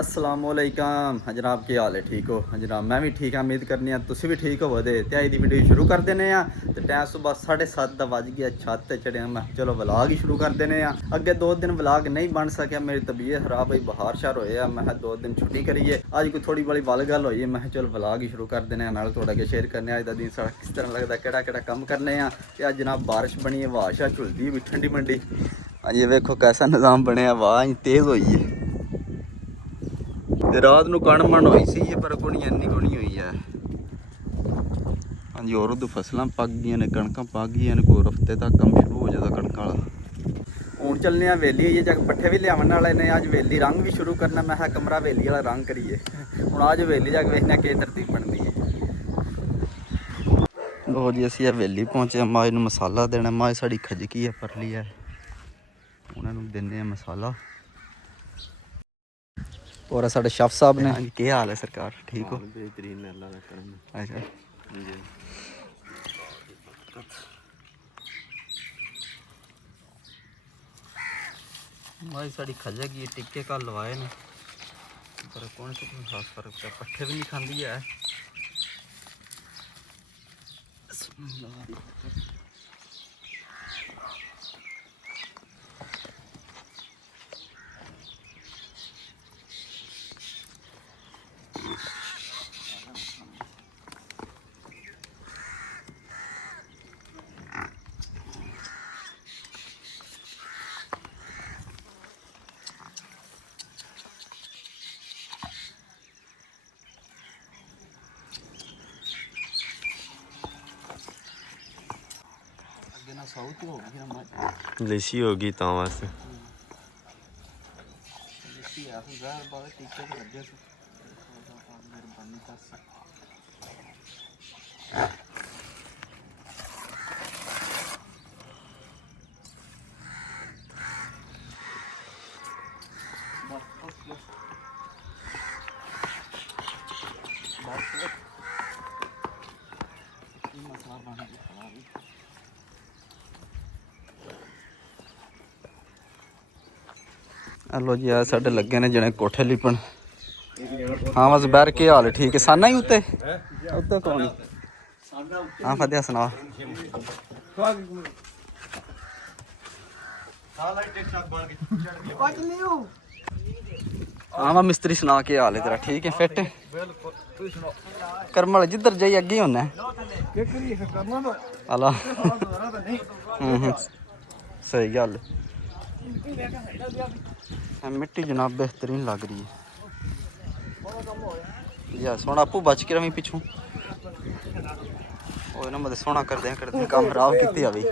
असलामुअलैकुम जनाब की हाल है ठीक हो जनाब मैं भी ठीक हाँ उम्मीद करनी तुम भी ठीक हो ते अज की वीडियो शुरू कर देने तो टाइम सुबह 7:30 का बज गया छत ते चढ़िया मैं चलो व्लॉग ही शुरू कर देने अगे 2 दिन व्लॉग नहीं बन सकिया मेरी तबीयत खराब हुई बुखार शार होया मैं 2 दिन छुट्टी करिए अज कोई थोड़ी बड़ी वल गल हुई मैं चलो व्लॉग ही शुरू कर देने नाल थोड़ा अगे शेयर करने अज का दिन सारा किस तरह लगता केड़ा काम करने ते अज जनाब बारिश बनी है हवा शाह झुलदी भी ठंडी मंडी अज वेखो कैसा निज़ाम बनया हवा तेज़ हुई है ਤੇ ਰਾਤ ਨੂੰ ਕਣਮਣ ਹੋਈ ਸੀ ਪਰ ਕੋਈ ਇੰਨੀ ਕੋਈ ਨਹੀਂ ਹੋਈ ਹੈ। ਹਾਂਜੀ ਹੋਰ ਉਦੋਂ ਫਸਲਾਂ ਪੱਕ ਗਈਆਂ ਨੇ ਕਣਕਾਂ ਪੱਕ ਗਈਆਂ ਨੇ ਕੋਈ ਹਫ਼ਤੇ ਤੱਕ ਕੰਮ ਸ਼ੁਰੂ ਹੋ ਜਾਦਾ ਕਣਕਾਂ ਵਾਲਾ। ਹੁਣ ਚੱਲਨੇ ਆ ਵੇਲੀ ਇਹ ਜਗ ਪੱਠੇ ਵੀ ਲਿਆਉਣ ਵਾਲੇ ਨੇ ਅੱਜ ਵੇਲੀ ਰੰਗ ਵੀ ਸ਼ੁਰੂ ਕਰਨਾ ਮੈਂ ਕਿਹਾ ਕਮਰਾ ਵੇਲੀ ਵਾਲਾ ਰੰਗ ਕਰੀਏ ਹੁਣ ਅੱਜ ਵੇਲੀ ਜਾ ਕੇ ਵੇਖਣਾ ਕੀ ਤਰਤੀਬ ਬਣਦੀ ਹੈ। ਲੋ ਜੀ ਅਸੀਂ ਇਹ ਵੇਲੀ ਪਹੁੰਚੇ ਮਾਝ ਨੂੰ ਮਸਾਲਾ ਦੇਣਾ ਮਾਝ ਸਾਡੀ ਖਜਕੀ ਹੈ ਪਰਲੀ ਹੈ ਉਹਨਾਂ ਨੂੰ ਦਿੰਦੇ ਆ ਮਸਾਲਾ। और साढ़े शेफ साहब ने क्या हाल है सरकार ठीक हो बेहतरीन अल्लाह का करम अच्छा भाई साड़ी खजेगी टिक्के का लवाए ने पर कौन से खास फर्क है पट्ठे भी नहीं खाती है। लिशी होगी तो वास्ते लो जी आ साढ़े लगे ने जने कोठे लिपन हाँ बस बैर के हाल ठीक है साना ही उत्ते उत्ते कौन हाँ फतेह सुना हाँ मैं मिस्त्री सुना के हाल है तेरा ठीक है फिट करमल जिधर जाइए अगे ही होना अला सही गल मिट्टी जनाब बेहतरीन लग रही है या सोना आपू बच के रही पिछू ना मतलब सोना करते काम खराब की अभी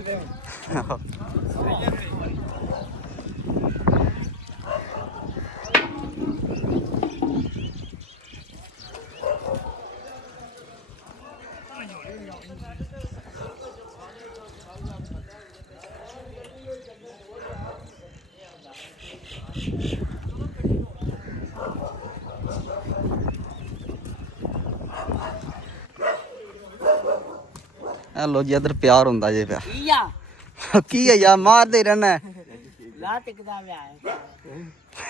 लो जी इधर प्यार होंदा जे प्या की है यार मार दे रहना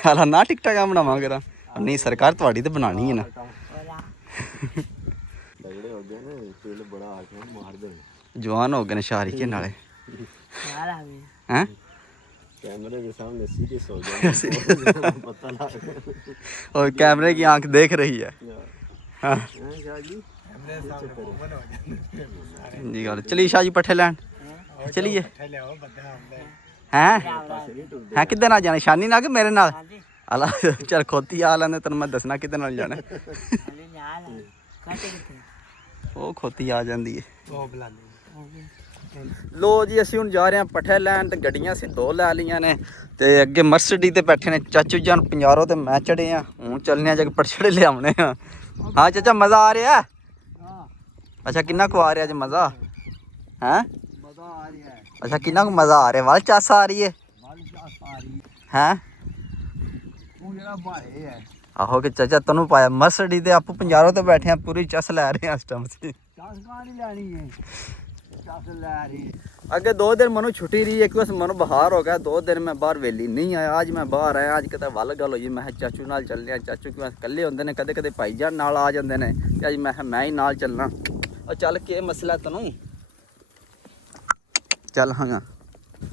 हां ना टिकटा क्या बनावा करा नहीं सरकार तुम्हारी तो बनानी है ना तगड़े हो गए ने तेल बड़ा आ गया मार दे जवान हो गए ने शारी के नाले हैं कैमरे के सामने सीरियस हो गए पता लग और कैमरे की आंख देख रही है हां जी गल चलिए शाह जी पट्ठे लैन चलिए हैं हैं किधर ना जाना शानी ना कि मेरे नाल अला चल खोती आ लेंदे तेन मैं दसना किधर नाल जाना वो खोती आ जाती है लो जी असीं हुण जा रहे हैं पट्ठे लैन ते गड्डियां असीं 2 लै लियां ने ते अगे मर्सिडी ते बैठे ने चाचू जान पंजारो ते मैं चढ़े हैं हुण चलने जग पटछड़े लियावने हाँ हाँ चाचा मज़ा आ रहा है अच्छा किन्ना को आ रहा है मज़ा हैं अच्छा किन्ना को मज़ा आ रहा है वल चस आ रही है हैं आहो कि चाचा तेनू पाया मर्सिडी ते आपू पंजारो ते बैठे हैं पूरी चस लै रहे हैं इस टाइम से ਅੱਗੇ 2 ਦਿਨ ਮੈਨੂੰ ਛੁੱਟੀ ਰਹੀ ਇੱਕ ਵਾਰ ਮੈਨੂੰ ਬੁਖਾਰ ਹੋ ਗਿਆ 2 ਦਿਨ ਮੈਂ ਬਾਹਰ ਵੇਲੀ ਨਹੀਂ ਆਇਆ ਅੱਜ ਮੈਂ ਬਾਹਰ ਆਇਆ ਅੱਜ ਕਿਤੇ ਵੱਲ ਗੱਲ ਹੋਈ ਮੈਂ ਕਿਹਾ ਚਾਚੂ ਨਾਲ ਚੱਲਦੇ ਆ ਚਾਚੂ ਕਿਵੇਂ ਇਕੱਲੇ ਹੁੰਦੇ ਨੇ ਕਦੇ ਕਦੇ ਭਾਈ ਜਾਨ ਨਾਲ ਆ ਜਾਂਦੇ ਨੇ ਤੇ ਅੱਜ ਮੈਂ ਕਿਹਾ ਮੈਂ ਹੀ ਨਾਲ ਚੱਲਣਾ ਉਹ ਚੱਲ ਕੇ ਮਸਲਾ ਤੈਨੂੰ ਚੱਲ ਹਾਂ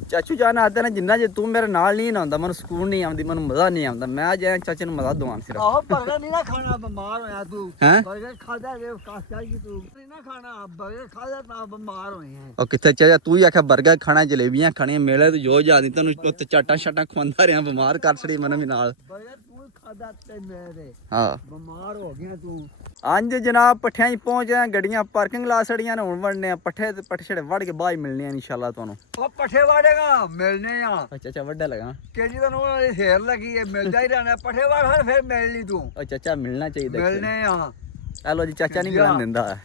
ਚਾਚੂ ਜਾਨ ਆਦੇ ਨੇ ਜਿੰਨਾ ਜੇ ਤੂੰ ਮੇਰੇ ਨਾਲ ਨਹੀਂ ਨਾ ਹੁੰਦਾ ਮੈਨੂੰ ਸਕੂਨ ਨਹੀਂ ਆਉਂਦੀ ਮੈਨੂੰ ਮਜ਼ਾ ਨਹੀਂ ਆਉਂਦਾ ਮੈਂ ਜਾਇਆ ਚਾਚੇ ਨੂੰ ਮਜ਼ਾ ਦਵਾਨ ਸਿਰਫ ਆਹ ਬਰਗਰ ਨਹੀਂ ਨਾ ਖਾਣਾ ਬਿਮਾਰ ਹੋਇਆ ਤੂੰ ਹੈਂ? ਬਰਗਰ ਖਾਦਾ ਜੇ ਕਾਸ ਚਾਹੀਦੀ ਤੂੰ ਨਹੀਂ ਨਾ ਖਾਣਾ ਬਰਗਰ ਖਾਦਾ ਤਾਂ ਬਿਮਾਰ ਹੋਏ ਹੈ ਉਹ ਕਿੱਥੇ ਚਾਚਾ ਤੂੰ ਹੀ ਆਖਿਆ 버ਗਰ ਖਾਣਾ ਜਲੇਬੀਆਂ ਖਾਣੀਆਂ ਮੇਲੇ ਤੋਂ ਜੋ ਜਾਂਦੀ ਤੈਨੂੰ ਉੱਤੇ ਚਾਟਾਂ ਛਾਟਾਂ ਖਵਾਉਂਦਾ ਰਿਹਾ ਬਿਮਾਰ ਕਰ ਛੜੀ ਮੈਨੂੰ ਵੀ ਨਾਲ ਬਰਗਰ ਤੂੰ ਖਾਦਾ ਤੇ ਮੇਰੇ ਹਾਂ ਬਿਮਾਰ ਹੋ ਗਿਆ ਤੂੰ ਅੰਜ ਜਨਾਬ ਪੱਠਿਆਂ 'ਚ ਪਹੁੰਚਿਆ ਗੱਡੀਆਂ ਪਾਰਕਿੰਗ ਲਾ ਛੜੀਆਂ ਨੇ ਹੁਣ ਵੜਨੇ ਆ ਪੱਠੇ ਤੇ ਪੱਠੇ ਛੜੇ ਵੜ ਕੇ ਬਾਅਦ 'ਚ ਮਿਲਣੇ ਆ ਇਨਸ਼ਾਅੱਲਾ ਤੁਹਾਨੂੰ ਉਹ ਪੱਠੇ ਵਾੜੇਗਾ ਮਿਲਨੇ ਆ ਅੱਛਾ ਅੱਛਾ ਵੱਡਾ ਲਗਾ ਕਿ ਤੈਨੂੰ ਉਹਨਾਂ ਦੀ ਹੇਰ ਲੱਗੀ ਹੈ ਮਿਲਦਾ ਹੀ ਰਹਿਣਾ ਪੱਠੇ ਵਾੜ ਹਰ ਫਿਰ ਮਿਲ ਲਈ ਤੂੰ ਉਹ ਚਾਚਾ ਮਿਲਣਾ ਚਾਹੀਦਾ ਮਿਲਨੇ ਆ ਚਲੋ ਜੀ ਚਾਚਾ ਨਹੀਂ ਮਿਲਣ ਦਿੰਦਾ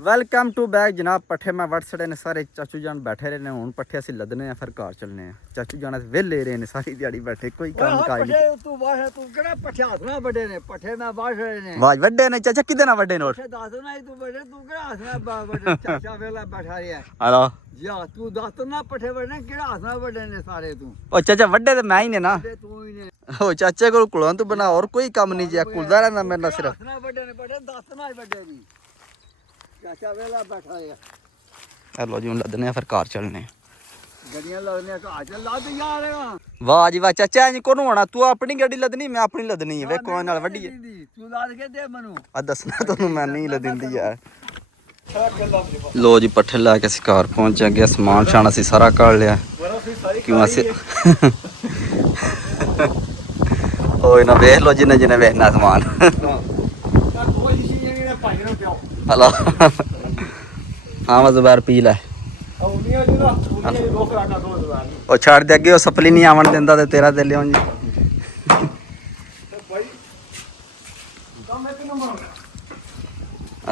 ਵੈਲਕਮ ਟੂ ਬੈਕ ਜਨਾਬ ਪੱਠੇ ਮੈਂ ਵੜ ਛੜੇ ਨੇ ਸਾਰੇ ਚਾਚੂ ਜਾਨ ਬੈਠੇ ਰਹੇ ਨੇ ਹੁਣ ਪੱਠੇ ਅਸੀਂ ਲੱਦਨੇ ਆ ਫਿਰ ਘਰ ਚੱਲਨੇ ਆ ਚਾਚੂ ਜਾਨ ਵਿਹਲੇ ਰਹੇ ਨੇ ਸਾਰੀ ਦਿਹਾੜੀ ਬੈਠੇ ਕੋਈ ਕੰਮ ਕਾਜ ਨਹੀਂ ਪੱਠੇ ਤੂੰ ਵਾਹ ਤੂੰ ਕਿਹੜਾ ਪੱਠੇ ਹੱਥ ਨਾਲ ਵੱਡੇ ਨੇ ਪੱਠੇ ਮੈਂ ਵਾਹ ਰਹੇ ਨੇ ਵਾਹ ਵੱਡੇ ਨੇ ਚਾਚਾ ਕਿਦੇ ਨਾਲ ਵੱਡੇ ਨੇ ਹੋਰ ਪੱਠੇ ਦੱਸ ਨਾ ਤੂੰ ਵੱਡੇ ਤੂੰ ਕਿਹੜਾ ਹੱਥ ਨਾਲ ਵੱਡੇ ਚਾਚਾ ਵੇਲਾ ਬੈਠਾ ਰਿਹਾ ਹਲੋ ਯਾ ਤੂੰ ਦੱਸ ਨਾ ਪੱਠੇ ਵੱਡੇ ਕਿਹੜਾ ਹੱਥ ਨਾਲ ਵੱਡੇ ਨੇ ਸਾਰੇ ਤੂੰ ਉਹ ਚਾਚਾ ਵੱਡੇ ਤੇ ਮੈਂ ਹੀ ਨੇ ਨਾ ਤੇ ਤੂੰ ਹੀ ਨੇ ਉਹ ਚਾਚੇ ਕੋਲ ਕੁਲਾਂ ਤੂੰ ਬਣਾ ਹੋਰ ਕੋਈ ਕੰਮ ਨਹੀਂ ਜਿਆ ਕੁਲਦਾ ਰਹਿੰਦਾ ਮੇਰੇ ਨਾਲ ਸਿਰਫ ਹੱਥ ਨਾਲ ਵੱਡੇ ਨੇ ਪੱਠੇ ਦੱਸ ਨਾ ਵੱਡੇ ਨਹੀਂ ਚਾਚਾ ਵੇਲਾ ਬੈਠਾ ਰਿਹਾ ਚਲੋ ਜੀ ਹੁਣ ਲੱਦਨੇ ਆ ਫਿਰ ਘਰ ਚੱਲਨੇ ਆ ਗੱਡੀਆਂ ਲੱਗਦੀਆਂ ਘਾਹ ਚ ਲੱਦ ਯਾਰ ਵਾਹ ਜੀ ਵਾਹ ਚਾਚਾ ਇੰਜ ਕੋਨੂੰ ਹੋਣਾ ਤੂੰ ਆਪਣੀ ਗੱਡੀ ਲੱਦਣੀ ਮੈਂ ਆਪਣੀ ਲੱਦਣੀ ਹੈ ਵੇ ਕੋਈ ਨਾਲ ਵੱਡੀ ਹੈ ਤੂੰ ਲੱਦ ਕੇ ਦੇ ਮੈਨੂੰ ਆ ਦੱਸਣਾ ਤੁਹਾਨੂੰ ਮੈਂ ਨਹੀਂ ਲੱਦਿੰਦੀ ਆ ਲੋ ਜੀ ਪੱਠੇ ਲੈ ਕੇ ਅਸੀਂ ਘਰ ਪਹੁੰਚ ਗਏ ਸਮਾਨ ਛਾਣ ਅਸੀਂ ਸਾਰਾ ਕੱਢ ਲਿਆ ਕਿਉਂ ਅਸੀਂ ਓਏ ਨਾ ਵੇਖ ਲੋ ਜਿੰਨੇ ਜਿੰਨੇ ਵੇਖਣਾ ਸਮਾਨ ਹਲੋ ਹਾਂ ਮੈਂ ਜ਼ੁਬੈਰ ਪੀ ਲੈ ਉਹ ਛੱਡ ਦੇ ਅੱਗੇ ਉਹ ਸਪਲੀ ਨਹੀਂ ਆਵਣ ਦਿੰਦਾ ਤੇ ਤੇਰਾ ਦੇ ਲਿਆਉਂ ਜੀ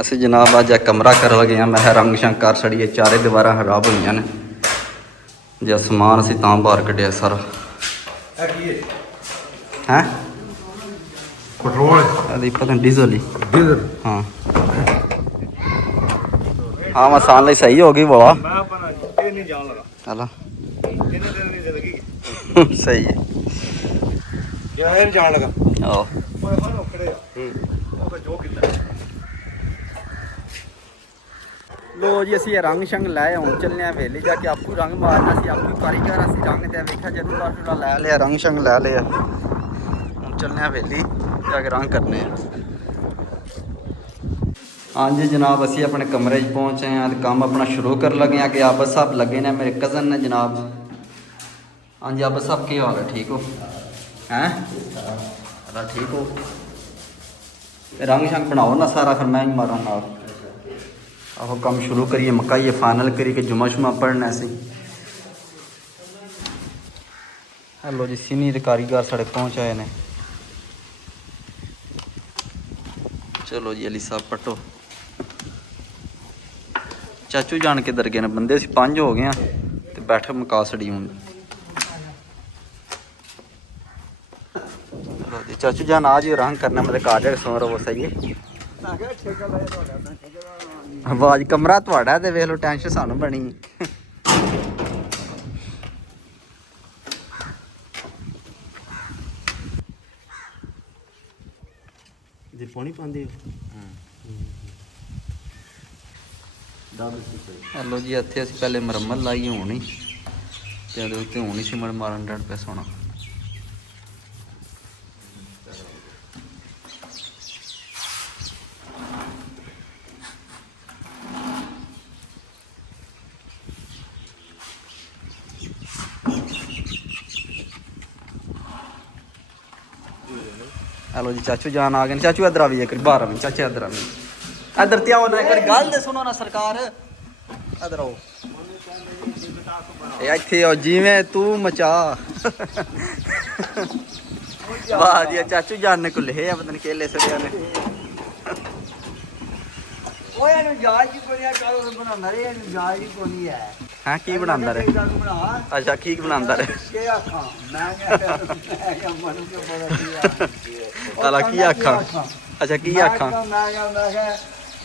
ਅਸੀਂ ਜਨਾਬ ਅੱਜ ਕਮਰਾ ਕਰ ਲਗੇ ਆ ਮੈਂ ਕਿਹਾ ਰੰਗ ਸ਼ੰਗ ਕਰ ਛੜੀਏ ਚਾਰੇ ਦੀਵਾਰਾਂ ਖਰਾਬ ਹੋਈਆਂ ਨੇ ਜੇ ਸਮਾਨ ਅਸੀਂ ਤਾਂ ਬਾਹਰ ਕੱਢਿਆ ਸਾਰਾ ਹੈ ਪੈਟਰੋਲ ਅਦੀ ਪਤਾ ਡੀਜ਼ਲ ਹੀ ਡੀਜ਼ਲ ਹਾਂ ਹਾਂ ਮਸਾਨ ਲਈ ਸਹੀ ਹੋ ਗਈ ਬਾਬਾ ਮੈਂ ਆਪਣਾ ਇਹ ਨਹੀਂ ਜਾਣ ਲਗਾ ਹਲਾ ਕਿੰਨੇ ਦਿਨ ਦੀ ਜ਼ਿੰਦਗੀ ਸਹੀ ਹੈ ਇਹ ਨਹੀਂ ਜਾਣ ਲਗਾ ਆਹ ਓਏ ਹਾਂ ਖੜੇ ਉਹ ਤਾਂ ਜੋ ਕੀਤਾ ਲੋ ਜੀ ਅਸੀਂ ਇਹ ਰੰਗ ਸ਼ੰਗ ਲੈ ਹੁਣ ਚੱਲਨੇ ਆ ਵੇਲੇ ਜਾ ਕੇ ਆਪੂ ਰੰਗ ਮਾਰਨਾ ਸੀ ਆਪੂ ਕਾਰੀਗਰ ਅਸੀਂ ਰੰਗ ਤੇ ਵੇਖਿਆ ਜਦੋਂ ਲਾਟੂਲਾ ਲੈ ਲਿਆ ਰੰਗ ਸ਼ੰਗ ਲੈ ਲਿਆ ਹੁਣ ਚੱਲਨੇ ਆ ਵੇਲੀ ਜਾ ਕੇ ਰੰਗ ਕਰਨੇ ਆ ਹਾਂਜੀ ਜਨਾਬ ਅਸੀਂ ਆਪਣੇ ਕਮਰੇ 'ਚ ਪਹੁੰਚੇ ਹਾਂ ਤੇ ਕੰਮ ਆਪਣਾ ਸ਼ੁਰੂ ਕਰਨ ਲੱਗੇ ਹਾਂ ਕਿ ਆਬਦ ਸਾਹਿਬ ਲੱਗੇ ਨੇ ਮੇਰੇ ਕਜ਼ਨ ਨੇ ਜਨਾਬ ਹਾਂਜੀ ਆਬਦ ਸਾਹਿਬ ਕੀ ਹਾਲ ਹੈ ਠੀਕ ਹੋ ਹੈਂ ਅਲਾ ਠੀਕ ਹੋ ਰੰਗ ਸ਼ੰਗ ਬਣਾਓ ਨਾ ਸਾਰਾ ਫਿਰ ਮੈਂ ਹੀ ਮਾਰਾਂ ਨਾਲ ਆਹੋ ਕੰਮ ਸ਼ੁਰੂ ਕਰੀਏ ਮਕਾਈਏ ਫਾਈਨਲ ਕਰੀ ਕਿ ਜੁਮਾ ਸ਼ੁਮਾ ਪੜ੍ਹਨਾ ਸੀ ਹੈਲੋ ਜੀ ਸੀਨੀਅਰ ਕਾਰੀਗਰ ਸਾਡੇ ਪਹੁੰਚ ਆਏ ਨੇ ਚਲੋ ਜੀ ਅਲੀ ਸਾਹਿਬ ਪਟੋ ਚਾਚੂ ਜਾਣ ਕੇ ਦਰ ਗਏ ਨੇ ਬੰਦੇ ਅਸੀਂ 5 ਹੋ ਗਏ ਆ ਤੇ ਬੈਠੇ ਮਕਾਸੜੀ ਹੁਣ ਚਲੋ ਜੀ ਚਾਚੂ ਜਾਨ ਆ ਜੀ ਰੰਗ ਕਰਨਾ ਮੇਰੇ ਘਰ ਜਾ ਕੇ ਸੌਂ ਰਵੋ ਸਹੀ ਹੈ ਆਵਾਜ਼ ਕਮਰਾ ਤੁਹਾਡਾ ਤੇ ਵੇਖ ਲਓ ਟੈਨਸ਼ਨ ਸਾਨੂੰ ਬਣੀ ਜੇ ਪਾਣੀ ਪਾਉਂਦੇ ਹੈਲੋ ਜੀ ਇੱਥੇ ਅਸੀਂ ਪਹਿਲੇ ਮੁਰੰਮਤ ਲਾਈ ਹੋਣੀ ਤੇ ਉਹਦੇ ਉੱਤੇ ਹੋਣੀ ਸਿਮਟ ਮਾਰਨ ਡੜ ਪਿਆ ਸੋਣਾ हेलो जी चाचू जान आ गए चाचू इधर आवी एक बाहर आवी चाचा इधर आवी इधर ते आओ ना एक गल दे सुनो ना सरकार इधर आओ ए इथे आओ जिवें तू मचा वाह जी चाचू जान ने को ले पता नहीं केले सड़िया ने ओए ਇਹਨੂੰ ਜਾਜ ਹੀ ਕੋਈ ਆ ਕਾਲ ਬਣਾਉਂਦਾ ਰੇ ਇਹਨੂੰ ਜਾਜ ਹੀ ਕੋਈ ਹੈ ਹੈ ਕੀ ਬਣਾਉਂਦਾ ਰੇ ਬਣਾ ਅੱਛਾ ਕੀ ਬਣਾਉਂਦਾ ਰੇ ਕੇ ਆਖਾਂ ਮੈਂ ਕਿਹਾ ਮਨ ਕੇ ਬੜਾ ਤਾਲਾ ਕੀ ਆਖਾਂ ਅੱਛਾ ਕੀ ਆਖਾਂ ਮੈਂ ਕਿਹਾ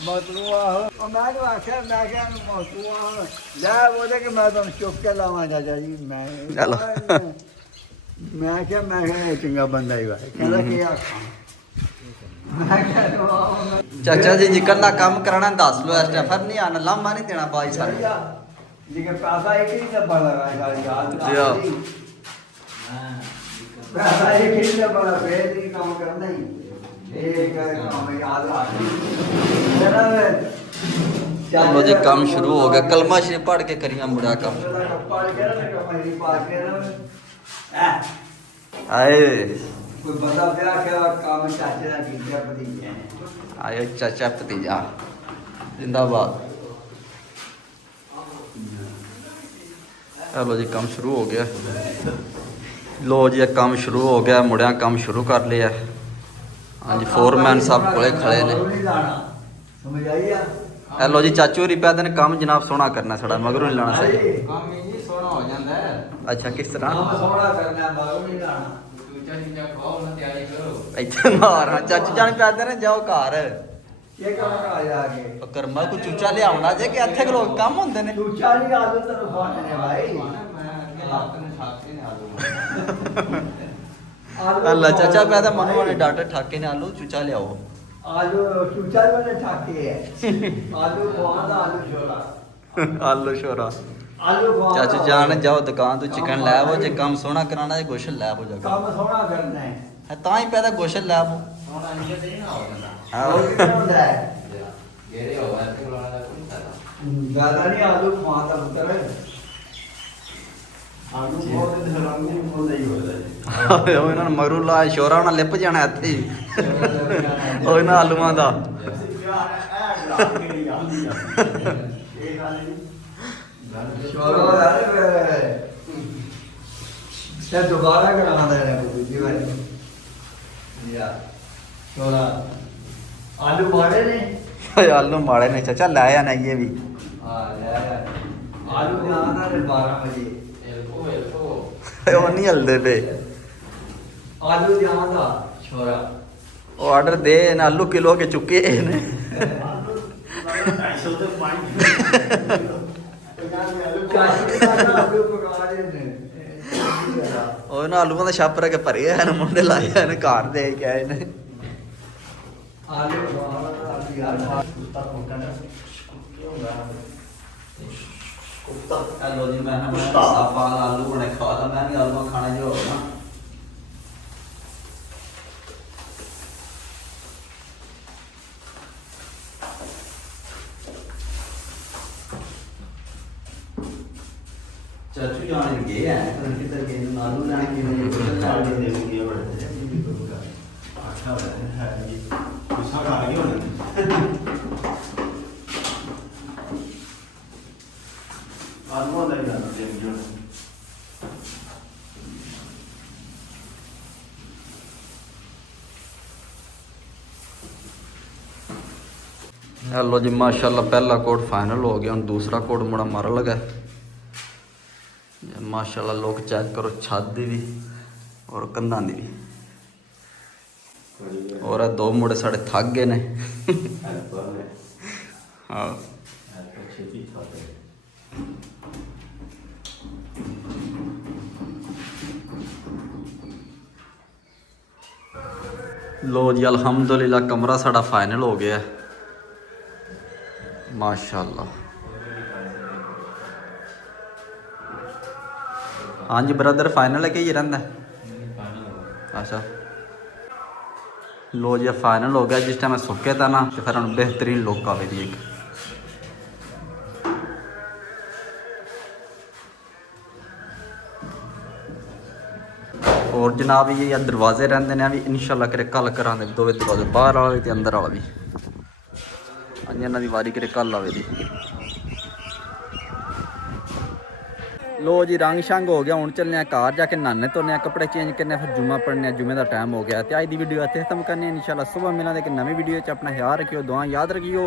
ਮਤਲੂਆ ਉਹ ਮੈਂ ਜੋ ਆਖਿਆ ਮੈਂ ਕਿਹਾ ਮਤਲੂਆ ਲੈ ਉਹਦੇ ਕਿ ਮੈਂ ਤੁਹਾਨੂੰ ਚੁੱਕ ਕੇ ਲਾਵਾਂ ਚਾਚਾ ਜੀ ਮੈਂ ਚਲੋ। ਮੈਂ ਕਿਹਾ ਇਹ ਚੰਗਾ ਬੰਦਾ ਹੀ ਵਾ ਕਹਿੰਦਾ ਕੀ ਆਖਾਂ ਮੈਂ ਕਿਹਾ ਚਾਚਾ ਜੀ ਜਿਕਰ ਦਾ ਕੰਮ ਕਰਾਣਾ ਦੱਸ ਲੋ ਸਟੈਫਰ ਨਹੀਂ ਆਣਾ ਲਾਮਾ ਨਹੀਂ ਦੇਣਾ ਬਾਈ ਸਾਰੇ ਜਿਵੇਂ ਪੈਸਾ ਇੱਕ ਹੀ ਨੰਬਰ ਲਗਾਏਗਾ ਯਾਦ ਜੀ ਹਾਂ। ਪੈਸਾ ਇੱਕ ਹੀ ਨੰਬਰ ਫੇਰ ਨਹੀਂ ਕੰਮ ਕਰਨਾ ਹੀ ਇਹ ਕਰ ਕੰਮ ਯਾਦ ਰੱਖ ਚਲੋ ਜੀ ਕੰਮ ਸ਼ੁਰੂ ਹੋ ਗਿਆ ਕਲਮਾ ਸ਼ਰੀਫ ਪੜ ਕੇ ਕਰੀਆਂ ਮੁੜਿਆ ਕੰਮ ਆਏ ਕੋਈ ਬੰਦਾ ਵਿਆਹ ਕੇ ਕੰਮ ਚਾਚੇ ਦਾ ਕੀਤਾ ਭਤੀਜੇ ਨੇ ਆਏ ਚਾਚਾ ਭਤੀਜਾ ਜਿੰਦਾਬਾਦ ਚਲੋ ਜੀ ਕੰਮ ਸ਼ੁਰੂ ਹੋ ਗਿਆ ਲੋ ਜੀ ਇਹ ਕੰਮ ਸ਼ੁਰੂ ਹੋ ਗਿਆ ਮੁੜਿਆ ਕੰਮ ਸ਼ੁਰੂ ਕਰ ਲਿਆ ਹਾਂਜੀ ਫੋਰਮੈਨ ਸਾਹਿਬ ਕੋਲੇ ਖੜੇ ਨੇ ਸਮਝ ਆਈ ਆ ਹੈਲੋ ਜੀ ਚਾਚੂ ਰਿਪਿਆ ਦੇ ਨੇ ਕੰਮ ਜਨਾਬ ਸੋਹਣਾ ਕਰਨਾ ਸਾਡਾ ਮਗਰੋਂ ਨਹੀਂ ਲਾਣਾ ਸਹੀ ਕੰਮ ਇੰਨੀ ਸੋਹਣਾ ਹੋ ਜਾਂਦਾ ਹੈ ਅੱਛਾ ਕਿਸ ਤਰ੍ਹਾਂ ਕੰਮ ਸੋਹਣਾ ਕਰਨਾ ਮਗਰ ਨਹੀਂ ਲਾਣਾ ਦੂਜਾ ਚੀਜ਼ਾਂ ਖਾਓ ਨਾ ਤਿਆਰੀ ਕਰੋ ਇੱਥੇ ਮਾਰਨਾ ਚਾਚੂ ਜਾਨ ਪਿਆਦੇ ਨੇ ਜਾਓ ਘਰ ਇਹ ਕੰਮ ਆ ਜਾ ਕੇ ਕਰਮਾ ਕੋ ਚੂਚਾ ਲਿਆਉਣਾ ਜੇ ਕਿ ਇੱਥੇ ਲੋਕ ਕੰਮ ਹੁੰਦੇ ਨੇ ਤੂੰ ਚਾਲੀ ਆਦੋ ਤੈਨੂੰ ਖਾਣੇ ਨੇ ਭਾਈ ਅੱਲਾ ਚਾਚਾ ਪਿਆ ਤਾਂ ਮਨੂ ਵਾਲੇ ਡਾਟੇ ਠਾਕੇ ਨੇ ਆਲੂ ਚੂਚਾ ਲਿਆਓ ਆਲੂ ਚੂਚਾ ਵਾਲੇ ਠਾਕੇ ਹੈ ਆਲੂ ਖਵਾਦਾ ਆਲੂ ਛੋਲਾ ਆਲੂ ਸ਼ੋਰਾ ਆਲੂ ਖਵਾਦਾ ਚਾਚੂ ਜਾਨ ਜਾਓ ਦੁਕਾਨ ਤੋਂ ਚਿਕਨ ਲੈ ਆਵੋ ਜੇ ਕੰਮ ਸੋਹਣਾ ਕਰਾਣਾ ਜੇ ਗੋਸ਼ਤ ਲੈ ਆਵੋ ਜਾ ਕੰਮ ਸੋਹਣਾ ਕਰਨਾ ਹੈ ਕੇ ਤਾਂ ਹੀ ਪੈਦਾ ਗੋਸ਼ਤ ਲੈ ਆਵੋ ਹੁਣ ਅੰਜੇ ਤੇ ਨਾ ਹੋ ਜਾਂਦਾ ਹੋਰ ਕਿੱਥੇ ਹੁੰਦਾ ਹੈ ਗੇਰੇ ਹੋ ਗਿਆ ਤੇ ਬੁਲਾਣਾ ਦਾ ਕੋਈ ਪਤਾ ਜ਼ਿਆਦਾ ਨਹੀਂ ਆਲੂ ਖਵਾਦਾ ਪੁੱਤਰ ਆਲੂ ਬਹੁਤ ਧਰਮ ਨਹੀਂ ਬੋਲਦਾ ਹੀ ਹੋਦਾ ਉਹ ਇਹਨਾਂ ਨੂੰ ਮਗਰੂ ਲਾ ਸ਼ੋਰਾ ਉਹਨਾਂ ਲਿਪ ਜਾਣਾ ਇੱਥੇ ਹੀ ਉਹ ਇਹਨਾਂ ਆਲੂਆਂ ਦਾ ਸ਼ੋਰੋ ਤੇ ਦੁਬਾਰਾ ਕਰਾਉਂਦਾ ਹੈ ਦੂਜੀ ਵਾਰੀ ਯਾ ਸ਼ੋਰਾ ਆਲੂ ਮਾੜੇ ਨੇ ਆਲੂ ਮਾੜੇ ਨੇ ਚਾਚਾ ਲੈ ਆਣਾ ਇਹ ਵੀ ਆਲੂ ਦੇ ਆਣਾ ਦੇ 12 ਵਜੇ एल्को ਉਹ ਨਹੀਂ ਹਲਦੇ ਪਏ ਆਲੂ ਦੇ ਆਣਾ ਸ਼ੋਰਾ ਉਹ ਆਰਡਰ ਦੇ ਇਹਨਾਂ ਆਲੂ ਕਿਲੋ ਕੇ ਚੁੱਕੇ ਨੇ ਉਹ ਇਹਨਾਂ ਆਲੂਆਂ ਦਾ ਛਾਪਰ ਕੇ ਭਰੇ ਆ ਨੇ ਮੁੰਡੇ ਲਾਏ ਆ ਨੇ ਘਰ ਦੇ ਕੇ ਆਏ ਨੇ ਆਲੂ ਯਾਰ ਕੁੱਤਾ ਹੈਲੋ ਜੀ ਮੈਂ ਸਾਫਾ ਆਲੂ ਬਣੇ ਖਾ ਲਾ ਮੈਂ ਵੀ ਆਲੂ ਖਾਣਾ ਜੋ ਹੋਣਾ ਚਾਚੂ ਜਾਣ ਗਏ ਆ ਪਰ ਕਿੱਧਰ ਗਏ ਨੇ ਆਲੂ ਲੈਣ ਗਏ ਨੇ ਚਾਲ ਦੇ ਦੇ ਗਏ ਬੜੇ आटा है जी गुस्सा खा गए होने आलू अंदर जाना देंगे हेलो जी माशाल्लाह पहला कोड फाइनल हो गया, हम दूसरा कोड मुड़ा मार लगा माशाल्लाह। लोग चेक करो छत दी भी और कंधा दी भी, और दो मुड़े साढ़े थक गए ने हाँ लो जी अल्हम्दुलिल्लाह कमरा साड़ा फाइनल हो गया माशाल्लाह। हाँ जी ब्रदर फाइनल है कि ये रहा अच्छा लो जी फाइनल हो गया। जिस टाइम सुके था ना तो फिर हम बेहतरीन लुक आवे दी एक और जनाब ये दरवाजे रहते हैं भी इंशाल्लाह करे कल करा दे दो दरवाजे बाहर वाला भी अंदर वाला भी हाँ जी इन्हों की वारी करे कल आवे दी। लो जी रंग शंग हो गया, हूँ चलने घर जाके नहाने धोने कपड़े चेंज करने फिर जुम्मा पढ़ने जुम्मे का टाइम हो गया। तो अज की वीडियो इतने खत्म करनी इंशाल्लाह सुबह मिलांगे एक नवी वीडियो अपना ख्याल रखियो दुआ याद रखियो।